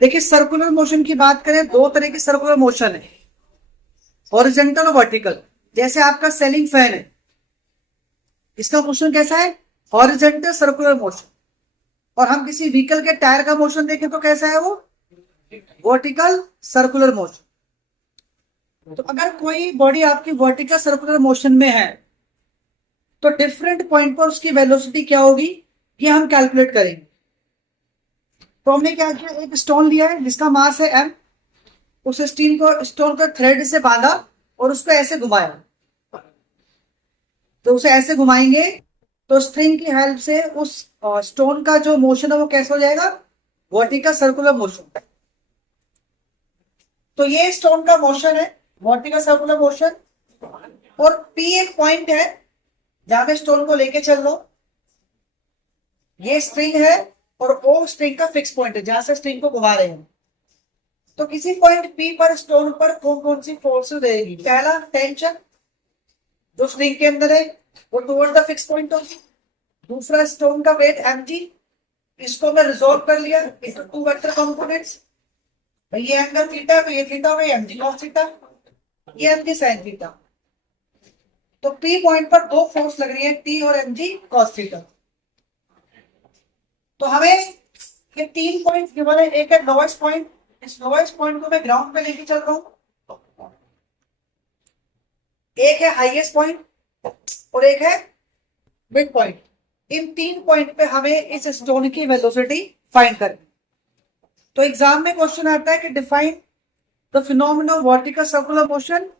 देखिए circular motion की बात करें, दो तरह की सर्कुलर मोशन है, हॉरिजॉन्टल और वर्टिकल। जैसे आपका सेलिंग फैन है, इसका मोशन कैसा है? Horizontal circular motion. और हम किसी व्हीकल के टायर का मोशन देखें तो कैसा है वो? Vertical circular motion. तो अगर कोई बॉडी आपकी वर्टिकल सर्कुलर मोशन में है तो डिफरेंट पॉइंट पर उसकी वेलोसिटी क्या होगी, ये हम कैलकुलेट करेंगे। तो हमने क्या किया, एक स्टोन लिया है जिसका मास है m, उस स्टोन को थ्रेड से बांधा और उसको ऐसे घुमाया। तो उसे ऐसे घुमाएंगे तो स्ट्रिंग की हेल्प से उस स्टोन का जो मोशन है वो कैसे हो जाएगा? Vertical circular motion. तो ये स्टोन का मोशन है, वर्टिकल सर्कुलर मोशन। और P एक पॉइंट है जहां पे स्टोन को लेके चल लो, ये स्ट्रिंग है, और O स्ट्रिंग का फिक्स पॉइंट है जहां से स्ट्रिंग को घुमा रहे हैं। तो किसी पॉइंट P पर स्टोन पर कौन कौन सी फोर्स रहेगी? पहला टेंशन जो स्ट्रिंग के अंदर है वो टुवर्ड द फिक्स पॉइंट होगी। दूसरा स्टोन का वेट mg, इसको मैं रिजोल्व कर लिया इनटू टू वेक्टर कंपोनेंट्स। ये एंगल थीटा, ये थीटा में mg cos थीटा, ये mg sin थीटा। तो P पॉइंट पर दो फोर्स लग रही है, T और mg cos थीटा। तो हमें ये तीन पॉइंट गिवन है, एक है लोएस्ट पॉइंट, इस लोएस्ट पॉइंट को मैं ग्राउंड पे लेके चल रहा हूं। एक है हाईएस्ट पॉइंट और एक है मिड पॉइंट। इन तीन पॉइंट पे हमें इस स्टोन की वेलोसिटी फाइंड करनी। तो एग्जाम में क्वेश्चन आता है कि define the phenomena of vertical circular motion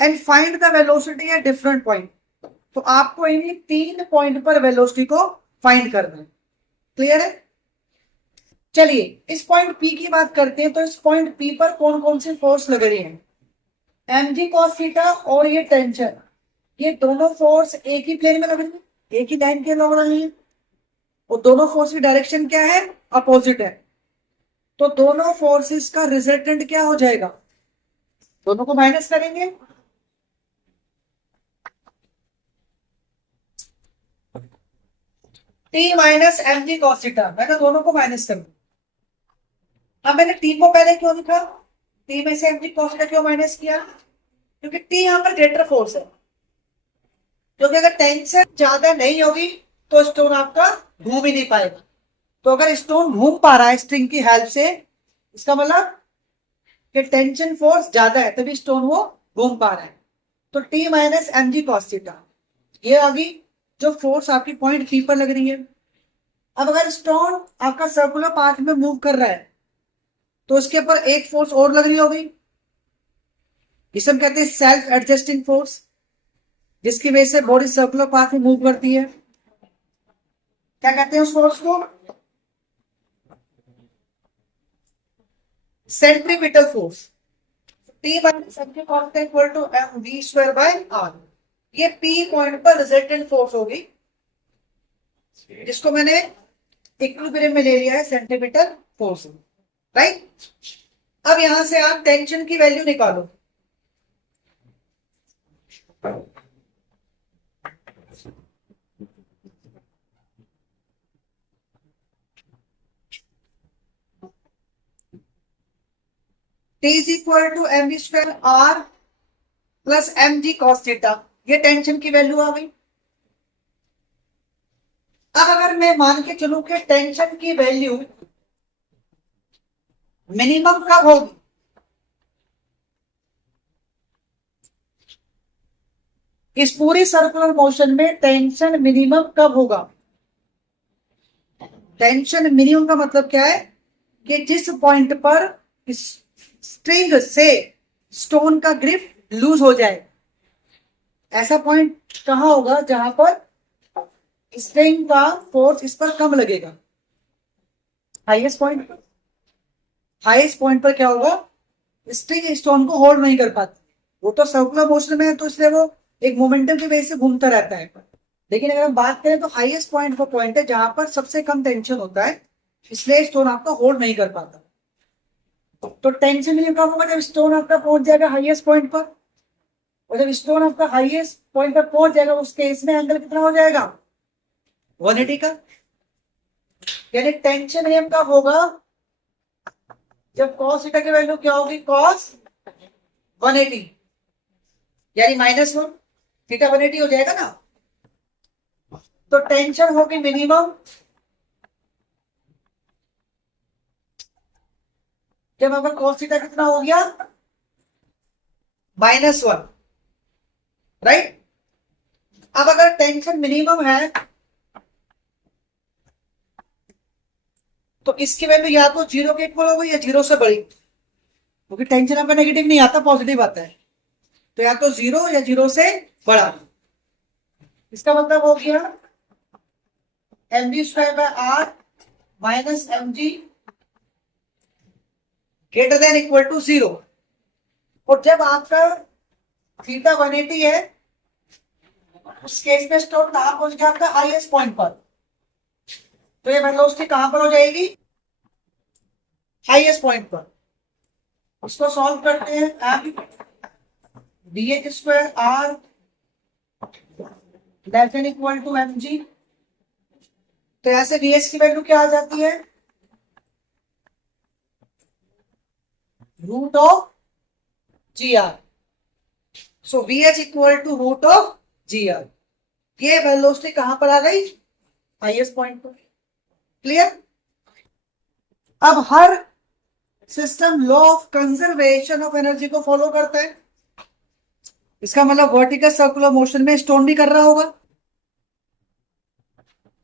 and find the velocity at different point. तो आपको इन्हीं तीन पॉइंट पर वेलोसिटी को फाइंड करना है। क्लियर है? चलिए इस पॉइंट P की बात करते हैं। तो इस पॉइंट P पर कौन कौन सी फोर्स लग रही है? mg cos थीटा और ये टेंशन, ये दोनों फोर्स एक ही प्लेन में लग रही है, एक ही लाइन के लग रही है। और दोनों फोर्स की डायरेक्शन क्या है? अपोजिट है। तो दोनों फोर्सेस का रिजल्टेंट क्या हो जाएगा? दोनों को माइनस करेंगे, T minus mg cos theta. मैंने दोनों को माइनस कर दिया। अब मैंने T को पहले क्यों लिखा, T में से mg cos थीटा क्यों माइनस किया? क्योंकि T यहां पर ग्रेटर फोर्स है। क्योंकि अगर टेंशन ज्यादा नहीं होगी तो स्टोन आपका घूम ही नहीं पाएगा। तो अगर स्टोन घूम पा रहा है स्ट्रिंग की हेल्प से, इसका मतलब कि टेंशन फोर्स ज्यादा है, तभी स्टोन वो घूम पा रहा है। तो T minus mg cos theta, ये आ गई जो फोर्स आपकी पॉइंट P पर लग रही है। अब अगर स्टोन आपका सर्कुलर पाथ में मूव कर रहा है तो उसके ऊपर एक फोर्स और लग रही होगी, जिसे हम कहते हैं सेल्फ एडजस्टिंग फोर्स, जिसकी वजह से बॉडी सर्कुलर पाथ में मूव करती है। क्या कहते हैं उस फोर्स को? Centripetal force. T minus mg cos theta equal to mv square by r। ये P पॉइंट पर रिजल्टेंट फोर्स होगी, जिसको मैंने इक्विलिब्रियम में ले लिया है सेंटीमीटर फोर्स। राइट? अब यहां से आप टेंशन की वैल्यू निकालो। T is equal to mv square r plus mg cos theta, ये टेंशन की वैल्यू आ गई। अब अगर मैं मान के चलूं कि टेंशन की वैल्यू मिनिमम कब होगी? इस पूरी सर्कुलर मोशन में टेंशन मिनिमम कब होगा? टेंशन मिनिमम का मतलब क्या है कि जिस पॉइंट पर स्ट्रिंग से स्टोन का ग्रिप लूज हो जाए। ऐसा पॉइंट कहां होगा जहां पर स्ट्रिंग का फोर्स इस पर कम लगेगा? हाईएस्ट पॉइंट पर। हाईएस्ट पॉइंट पर क्या होगा? स्ट्रिंग स्टोन को होल्ड नहीं कर पाती। वो तो सर्कुलर मोशन में है तो इसलिए वो एक मोमेंटम की वजह से घूमता रहता है। लेकिन अगर हम बात करें तो हाईएस्ट पॉइंट वो पॉइंट है जहां पर सबसे कम टेंशन होता है, इसलिए स्टोन आपका होल्ड नहीं कर पाता। तो टेंशन नहीं कम होगा जब स्टोन आपका पहुंच जाएगा हाईएस्ट पॉइंट पर। और जब स्टोन आपका हाईएस्ट पॉइंट पर पहुंच जाएगा उस केस में एंगल कितना हो जाएगा? 180 का। यानी टेंशन एम का होगा जब cos थीटा की वैल्यू क्या होगी, cos 180 यानी -1, थीटा 180 हो जाएगा ना। तो टेंशन होगी मिनिमम जब हमारा cos थीटा कितना हो गया, -1, राइट। अब अगर टेंशन मिनिमम है तो इसकी वैल्यू या तो 0 के इक्वल होगी या 0 से बड़ी, क्योंकि टेंशन आपका नेगेटिव नहीं आता, पॉजिटिव आता है। तो या तो 0 या 0 से बड़ा। इसका मतलब हो गया mv²/r minus mg greater than equal to 0। और जब आपका थीटा 180 है उस केस में स्टोर कहां पहुंच गया, आपका हाईएस्ट पॉइंट पर। तो ये वेलोसिटी कहां पर हो जाएगी, हाईएस्ट पॉइंट पर। उसको सॉल्व करते हैं, M dh²r less than equal to mg। तो यहां से dh की वैल्यू क्या आ जाती है, root of gr। So vh equal to root of gr। ये वेलोसिटी कहां पर आ गई, हाईएस्ट पॉइंट पर। क्लियर। अब हर system law of conservation of energy को फॉलो करता है। इसका मतलब वर्टिकल सर्कुलर मोशन में स्टोन भी कर रहा होगा।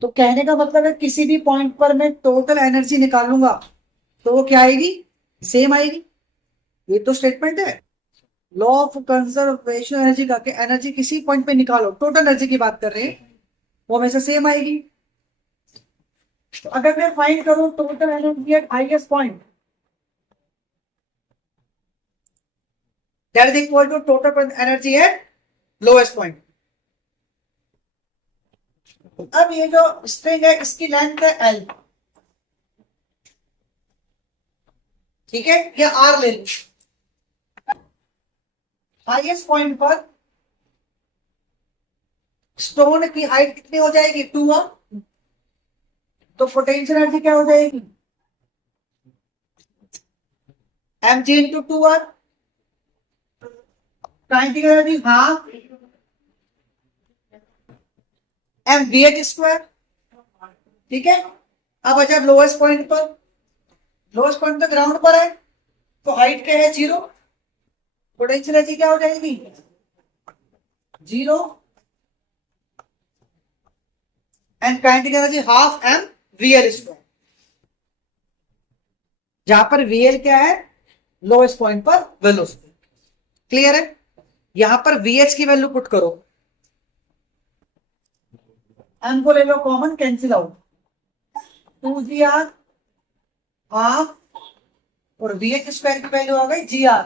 तो कहने का मतलब है किसी भी पॉइंट पर मैं टोटल एनर्जी निकालूंगा तो वो क्या आएगी, सेम आएगी। ये तो स्टेटमेंट है लॉ ऑफ कंजर्वेशन एनर्जी का, कि एनर्जी किसी पॉइंट पे निकालो, टोटल एनर्जी की बात कर रहे हैं, वो हमेशा सेम आएगी। तो अगर मैं फाइंड करूं total energy at highest point, that is equal to total energy at lowest point. अब ये जो स्ट्रिंग है इसकी लेंथ है L, ठीक है, या R ले लो। हाईएस्ट पॉइंट पर स्टोन की हाइट कितनी हो जाएगी, 2r। तो पोटेंशियल एनर्जी क्या हो जाएगी, mg into 2r। Kinetic energy half mvh²। ठीक है। अब अच्छा लोएस्ट पॉइंट पर, लोएस्ट पॉइंट तो ग्राउंड पर है तो हाइट क्या है, 0। पोटेंशियल एनर्जी क्या हो जाएगी, 0 and kinetic energy half mvl²। जहां पर vl क्या है, लोएस्ट पॉइंट पर वेलोसिटी। क्लियर है। यहां पर vh की वैल्यू पुट करो, m को ले लो common, cancel out, 2gr half और vh² की वैल्यू आ गई gr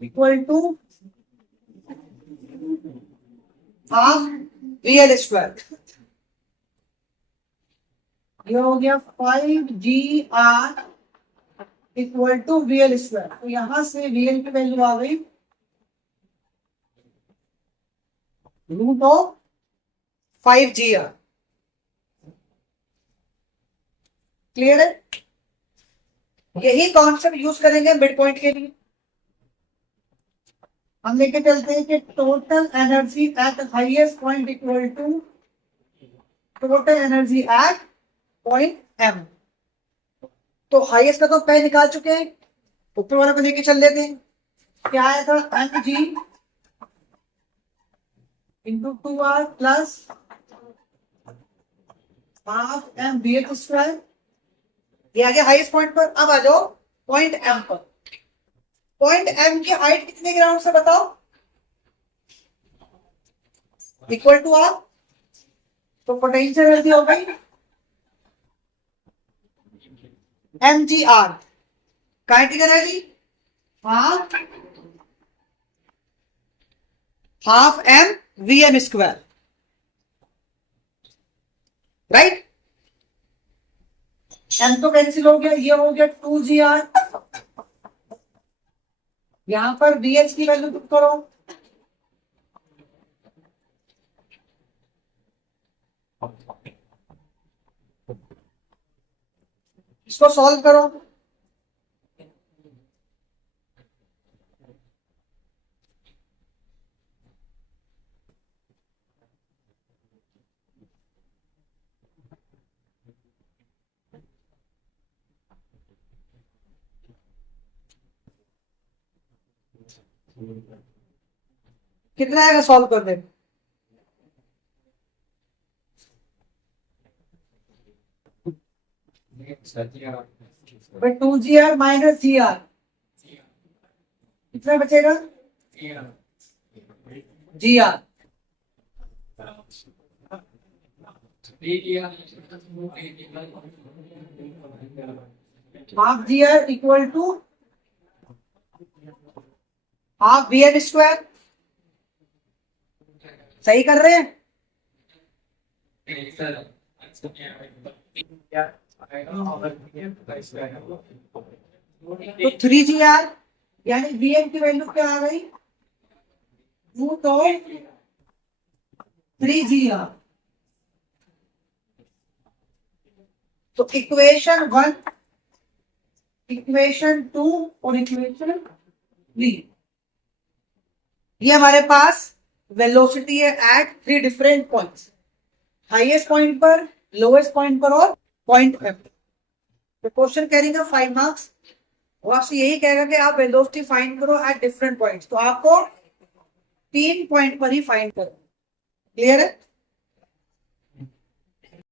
equal to half vl²। ये हो गया 5gr इक्वल टू vl²। तो यहां से vl की वैल्यू आ गई रूट ऑफ 5gr। क्लियर है। यही कॉन्सेप्ट यूज करेंगे मिड पॉइंट के लिए। हम लेके चलते हैं कि total energy at highest point equal to total energy at point m। तो हाईएस्ट का तो पहले निकाल चुके हैं, ऊपर वाला को लेके चल लेते हैं। क्या आया था, mg into 2r plus half mvh²। ये आ गया हाईएस्ट पॉइंट पर। अब आ जाओ पॉइंट m पर। पॉइंट m की हाइट कितने ग्राउंड से बताओ, इक्वल टू r। तो पोटेंशियल एनर्जी हो गई mgr, kinetic energy half mvm²। Right. m तो कैंसिल हो गया, ये हो गया 2gr। यहां पर vh की वैल्यू पुट करो, इसको सॉल्व करो। कितना आएगा सॉल्व करने में? भाई 2GR माइनस GR कितना बचेगा? GR half GR equal to half VN square. सही कर रहे हैं? तो 3GR यानी VN की वैल्यू क्या आ गई? Root of 3GR। तो इक्वेशन 1, इक्वेशन 2 और इक्वेशन 3, ये हमारे पास वेलोसिटी है at 3 different points, highest point पर, लोएस्ट पॉइंट पर और पॉइंट एफ। तो क्वेश्चन करेंगे 5 मार्क्स, वो आपसे यही कहेगा कि आप वेलोसिटी फाइंड करो एट डिफरेंट पॉइंट्स, तो आपको 3 पॉइंट पर ही फाइंड करो। क्लियर है?